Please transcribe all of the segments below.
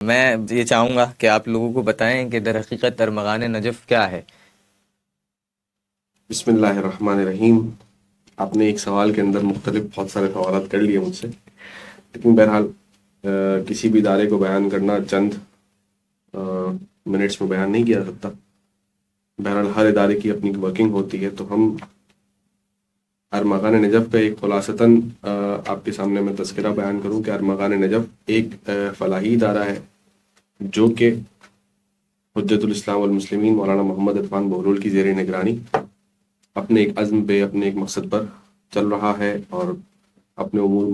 میں یہ چاہوں گا کہ آپ لوگوں کو بتائیں کہ در حقیقت ارمغان نجف کیا ہے۔ بسم اللہ الرحمن الرحیم۔ آپ نے ایک سوال کے اندر مختلف بہت سارے سوالات کر لیے مجھ سے، لیکن بہرحال کسی بھی ادارے کو بیان کرنا چند منٹس میں بیان نہیں کیا جا سکتا۔ بہرحال ہر ادارے کی اپنی ورکنگ ہوتی ہے، تو ہم ارمغان نجف کا ایک خلاصتاً آپ کے سامنے میں تذکرہ بیان کروں کہ ارمغان نجف ایک فلاحی ادارہ ہے جو کہ حجت الاسلام والمسلمین مولانا محمد عرفان بہلول کی زیر نگرانی اپنے ایک عزم پہ، اپنے ایک مقصد پر چل رہا ہے اور اپنے امور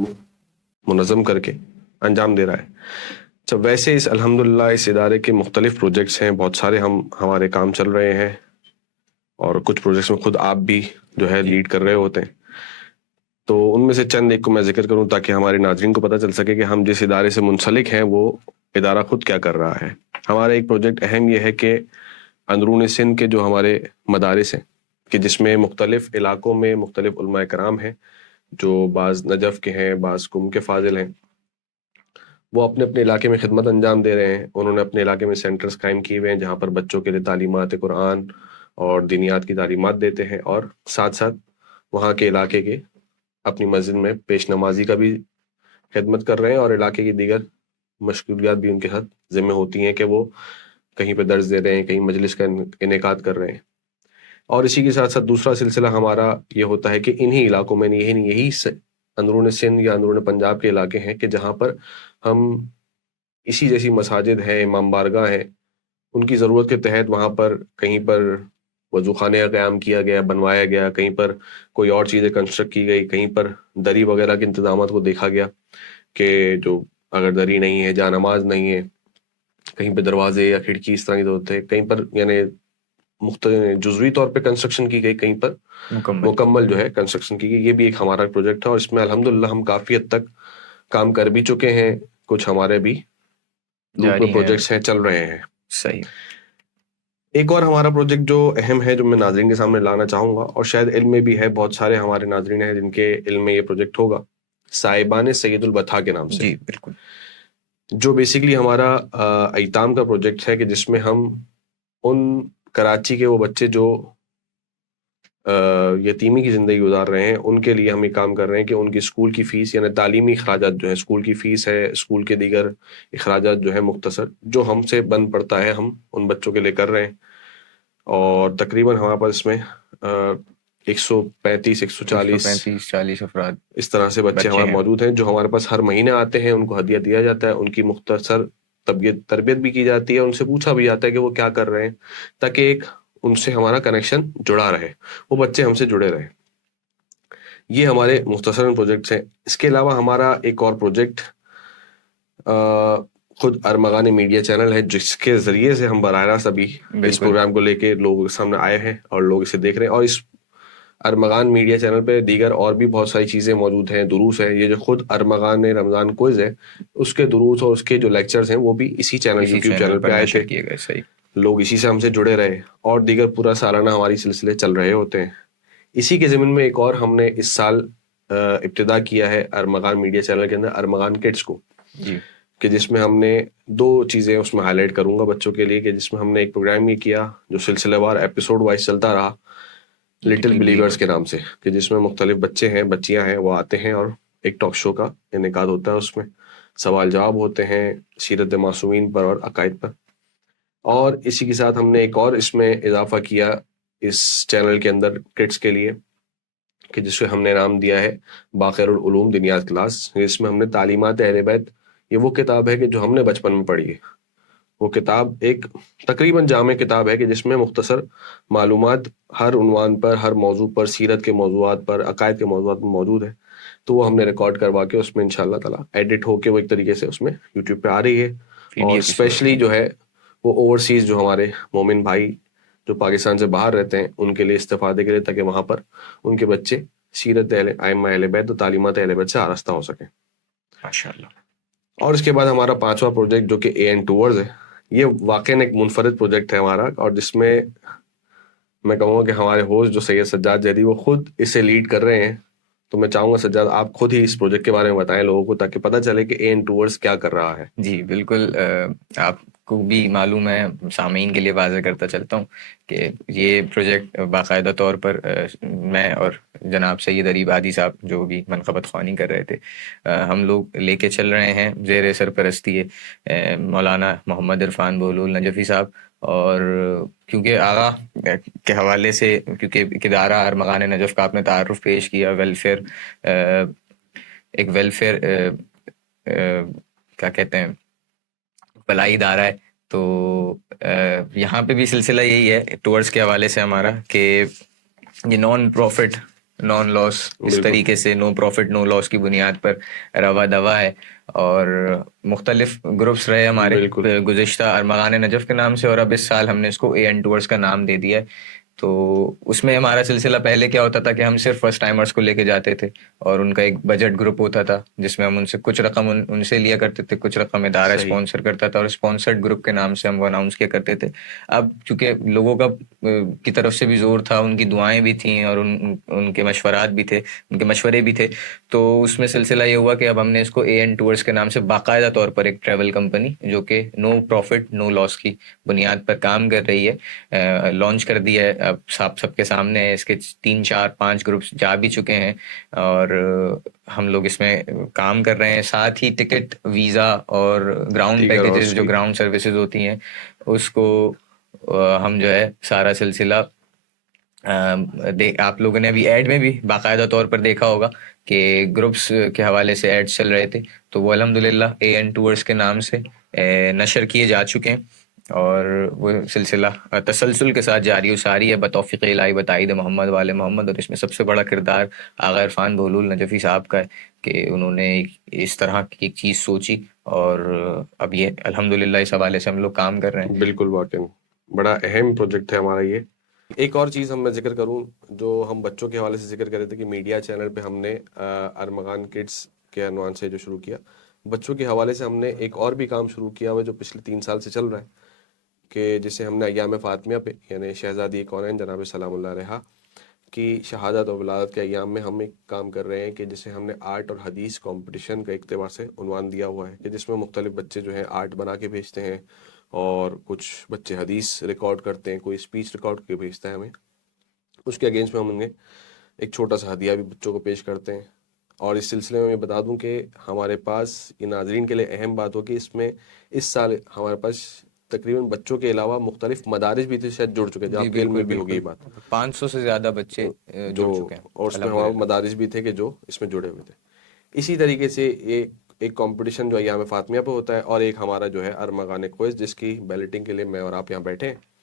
منظم کر کے انجام دے رہا ہے۔ جب ویسے الحمدللہ اس ادارے کے مختلف پروجیکٹس ہیں، بہت سارے ہمارے کام چل رہے ہیں، اور کچھ پروجیکٹس میں خود آپ بھی جو ہے لیڈ کر رہے ہوتے ہیں۔ تو ان میں سے چند ایک کو میں ذکر کروں تاکہ ہمارے ناظرین کو پتہ چل سکے کہ ہم جس ادارے سے منسلک ہیں وہ ادارہ خود کیا کر رہا ہے۔ ہمارا ایک پروجیکٹ اہم یہ ہے کہ اندرون سندھ کے جو ہمارے مدارس ہیں، کہ جس میں مختلف علاقوں میں مختلف علماء کرام ہیں، جو بعض نجف کے ہیں، بعض قم کے فاضل ہیں، وہ اپنے اپنے علاقے میں خدمت انجام دے رہے ہیں۔ انہوں نے اپنے علاقے میں سینٹرز قائم کیے ہوئے ہیں جہاں پر بچوں کے لیے تعلیمات قرآن اور دینیات کی تعلیمات دیتے ہیں، اور ساتھ ساتھ وہاں کے علاقے کے اپنی مسجد میں پیش نمازی کا بھی خدمت کر رہے ہیں، اور علاقے کی دیگر مشغولیات بھی ان کے ساتھ ذمہ ہوتی ہیں کہ وہ کہیں پہ درس دے رہے ہیں، کہیں مجلس کا انعقاد کر رہے ہیں۔ اور اسی کے ساتھ ساتھ دوسرا سلسلہ ہمارا یہ ہوتا ہے کہ انہی علاقوں میں یہی اندرون سندھ یا اندرون پنجاب کے علاقے ہیں کہ جہاں پر ہم اسی جیسی مساجد ہیں، امام بارگاہ ہیں، ان کی ضرورت کے تحت وہاں پر کہیں پر وضو خانے کا قیام کیا گیا، بنوایا گیا، کہیں پر کوئی اور چیزیں کنسٹرکٹ کی گئی، کہیں پر دری وغیرہ کے انتظامات کو دیکھا گیا کہ جو اگر دری نہیں ہے، جا نماز نہیں ہے، کہیں پہ دروازے یا کھڑکی اس طرح کی ضرورت ہے، کہیں پر یعنی مختلف جزوی طور پہ کنسٹرکشن کی گئی، کہیں پر مکمل جو ہے کنسٹرکشن کی گئی۔ یہ بھی ایک ہمارا پروجیکٹ ہے، اور اس میں الحمدللہ ہم کافی حد تک کام کر بھی چکے ہیں، کچھ ہمارے بھی پروجیکٹس ہیں، چل رہے ہیں۔ صحیح۔ ایک اور ہمارا پروجیکٹ جو اہم ہے، جو میں ناظرین کے سامنے لانا چاہوں گا، اور شاید علم میں بھی ہے، بہت سارے ہمارے ناظرین ہیں جن کے علم میں یہ پروجیکٹ ہوگا، صاحبان سید البطحاء کے نام سے۔ جی بالکل۔ جو بیسیکلی ہمارا ایتام کا پروجیکٹ ہے، کہ جس میں ہم ان کراچی کے وہ بچے جو یتیمی کی زندگی گزار رہے ہیں، ان کے لیے ہم یہ کام کر رہے ہیں کہ ان کی اسکول کی فیس، یعنی تعلیمی اخراجات جو ہے، اسکول کی فیس ہے، اسکول کے دیگر اخراجات جو ہے مختصر، جو ہم سے بن پڑتا ہے، ہم ان بچوں کے لیے کر رہے ہیں۔ اور تقریباً ہمارے پاس اس میں 135 140 افراد اس طرح سے بچے ہمارے موجود ہیں، جو ہمارے پاس ہر مہینے آتے ہیں، ان کو ہدیہ دیا جاتا ہے، ان کی مختصر تربیت بھی کی جاتی ہے، ان سے پوچھا بھی جاتا ہے کہ وہ کیا کر رہے ہیں، تاکہ ایک ان سے ہمارا کنیکشن جڑا رہے، وہ بچے ہم سے جڑے رہے۔ یہ ہمارے مختصراً پروجیکٹس ہیں۔ اس کے علاوہ ہمارا ایک اور پروجیکٹ خود ارمغان میڈیا چینل ہے، جس کے ذریعے سے ہم براہ راست ابھی اس پروگرام کو لے کے لوگوں کے سامنے آئے ہیں اور لوگ اسے دیکھ رہے ہیں۔ اور اس ارمغان میڈیا چینل پہ دیگر اور بھی بہت ساری چیزیں موجود ہیں، دروس ہیں۔ یہ جو خود ارمغان رمضان کوئز ہے، اس کے دروس اور اس کے جو لیکچرز ہیں وہ بھی اسی چینل، یوٹیوب چینل پہ آئے تھے، لوگ اسی سے ہم سے جڑے رہے، اور دیگر پورا سالانہ ہماری سلسلے چل رہے ہوتے ہیں۔ اسی کے ضمن میں ایک اور ہم نے اس سال ابتدا کیا ہے ارمغان میڈیا چینل کے اندر، ارمغان کڈس کو، کہ جس میں ہم نے دو چیزیں اس میں ہائی لائٹ کروں گا بچوں کے لیے، کہ جس میں ہم نے ایک پروگرام یہ کیا جو سلسلہ وار ایپیسوڈ وائز چلتا رہا، لٹل بلیورز کے نام سے، کہ جس میں مختلف بچے ہیں، بچیاں ہیں، وہ آتے ہیں اور ایک ٹاک شو کا انعقاد ہوتا ہے، اس میں سوال جواب ہوتے ہیں سیرت معصومین پر اور عقائد پر۔ اور اسی کے ساتھ ہم نے ایک اور اس میں اضافہ کیا اس چینل کے اندر کڈس کے لیے، کہ جس کو ہم نے نام دیا ہے باقر العلوم دینیات کلاس، جس میں ہم نے تعلیمات اہل بیت، یہ وہ کتاب ہے کہ جو ہم نے بچپن میں پڑھی ہے، وہ کتاب ایک تقریباً جامع کتاب ہے، کہ جس میں مختصر معلومات ہر عنوان پر، ہر موضوع پر، سیرت کے موضوعات پر، عقائد کے موضوعات پر موجود ہے۔ تو وہ ہم نے ریکارڈ کروا کے اس میں انشاءاللہ تعالیٰ ایڈٹ ہو کے وہ ایک طریقے سے اس میں یوٹیوب پہ آ رہی ہے، اور اسپیشلی جو ہے وہ اوورسیز جو ہمارے مومن بھائی جو پاکستان سے باہر رہتے ہیں، ان کے لیے استفادے کے لیے، تاکہ وہاں پر ان کے بچے سیرت ائمہ اہل بیت اور تعلیمات اہل بیت سے آراستہ ہو سکیں، ماشاءاللہ۔ اور اس کے بعد ہمارا پانچواں پروجیکٹ جو کہ AN ٹورز ہے، یہ واقعاً ایک منفرد پروجیکٹ ہے ہمارا، اور جس میں میں کہوں گا کہ ہمارے ہوسٹ جو سید سجاد زیدی، وہ خود اسے لیڈ کر رہے ہیں، تو میں چاہوں گا سجاد آپ خود ہی اس پروجیکٹ کے بارے میں بتائیں لوگوں کو تاکہ پتہ چلے کہ اے این ٹورز کیا کر رہا ہے. جی بالکل، آپ کو بھی معلوم ہے، سامعین کے لیے واضح کرتا چلتا ہوں کہ یہ پروجیکٹ باقاعدہ طور پر میں اور جناب سید علی بادی صاحب جو بھی منقبت خوانی کر رہے تھے، ہم لوگ لے کے چل رہے ہیں زیر سرپرستی مولانا محمد عرفان بہلول نجفی صاحب. اور کیونکہ آغا کے حوالے سے، کیونکہ ایک ادارہ ارمغان نجف کا آپ نے تعارف پیش کیا، ویلفیئر، ایک ویلفیئر کیا کہتے ہیں، بلائی ادارہ ہے. تو یہاں پہ بھی سلسلہ یہی ہے ٹورس کے حوالے سے ہمارا کہ یہ نان پروفٹ نان لاس، اس بالکل طریقے سے نو پروفٹ نو لاس کی بنیاد پر روا دوا ہے. اور مختلف گروپس رہے ہمارے بالکل گزشتہ ارمغان نجف کے نام سے، اور اب اس سال ہم نے اس کو اے این ٹورس کا نام دے دیا ہے. تو اس میں ہمارا سلسلہ پہلے کیا ہوتا تھا کہ ہم صرف فرسٹ ٹائمرز کو لے کے جاتے تھے، اور ان کا ایک بجٹ گروپ ہوتا تھا جس میں ہم ان سے کچھ رقم ان سے لیا کرتے تھے، کچھ رقم ادارہ صحیح. اسپانسر کرتا تھا، اور اسپانسرڈ گروپ کے نام سے ہم وہ اناؤنس کیا کرتے تھے. اب چونکہ لوگوں کا کی طرف سے بھی زور تھا، ان کی دعائیں بھی تھیں، اور ان کے مشورات بھی تھے، ان کے مشورے بھی تھے. تو اس میں سلسلہ یہ ہوا کہ اب ہم نے اس کو اے این ٹورس کے نام سے باقاعدہ طور پر ایک ٹریول کمپنی جو کہ نو پروفٹ نو لاس کی بنیاد پر کام کر رہی ہے، لانچ کر دیا ہے. اب سب کے سامنے ہے، اس کے 3 4 5 گروپس جا بھی چکے ہیں، اور ہم لوگ اس میں کام کر رہے ہیں. ساتھ ہی ٹکٹ، ویزا اور گراؤنڈ دیگر اور پیکیجز جو گراؤنڈ سروسز ہوتی ہیں اس کو ہم جو ہے سارا سلسلہ، آپ لوگوں نے ابھی ایڈ میں بھی باقاعدہ طور پر دیکھا ہوگا کہ گروپس کے حوالے سے ایڈ چل رہے تھے. تو وہ الحمدللہ اے این ٹورس کے نام سے نشر کیے جا چکے ہیں، اور وہ سلسلہ تسلسل کے ساتھ جاری و ساری ہے بتوفیق الہی بتائید محمد والے محمد. اور اس میں سب سے بڑا کردار آغا عرفان بہلول نجفی صاحب کا ہے کہ انہوں نے اس طرح کی ایک چیز سوچی، اور اب یہ الحمدللہ اس حوالے سے ہم لوگ کام کر رہے ہیں. بالکل واقعی بڑا اہم پروجیکٹ ہے ہمارا یہ. ایک اور چیز میں ذکر کروں جو ہم بچوں کے حوالے سے ذکر کر رہے تھے کہ میڈیا چینل پہ ہم نے ارمغان کڈس کے عنوان سے جو شروع کیا، بچوں کے حوالے سے ہم نے ایک اور بھی کام شروع کیا ہوا جو پچھلے 3 سال سے چل رہا ہے، کہ جسے ہم نے ایام فاطمیہ پہ، یعنی شہزادی کونین جناب سلام اللہ علیہا کی شہادت اور ولادت کے ایام میں ہم ایک کام کر رہے ہیں کہ جسے ہم نے آرٹ اور حدیث کمپٹیشن کا اقتباس سے عنوان دیا ہوا ہے، کہ جس میں مختلف بچے جو ہیں آرٹ بنا کے بھیجتے ہیں، اور کچھ بچے حدیث ریکارڈ کرتے ہیں، کوئی اسپیچ ریکارڈ کے بھیجتا ہے ہمیں. اس کے اگینسٹ میں ہم انہیں ایک چھوٹا سا ہدیہ بھی بچوں کو پیش کرتے ہیں. اور اس سلسلے میں بتا دوں کہ ہمارے پاس یہ ناظرین کے لیے اہم بات ہو کہ اس میں اس سال ہمارے پاس تقریباً بچوں کے علاوہ مختلف مدارس بھی تھے شاید جڑ چکے، جو جی آپ کے علم میں بالکل بھی ہوگی یہ بالکل، بات. 500 سے زیادہ بچے جو جڑ چکے ہیں اور اس میں ہمارے الحمدللہ. مدارس بھی تھے کہ جو اس میں جڑے ہوئے تھے. اسی طریقے سے یہ ایک کمپٹیشن جو ایام فاطمیہ پہ ہوتا ہے، اور ایک ہمارا جو ہے ارمغان کوئز جس کی بیلٹنگ کے لیے میں اور آپ یہاں بیٹھے ہیں.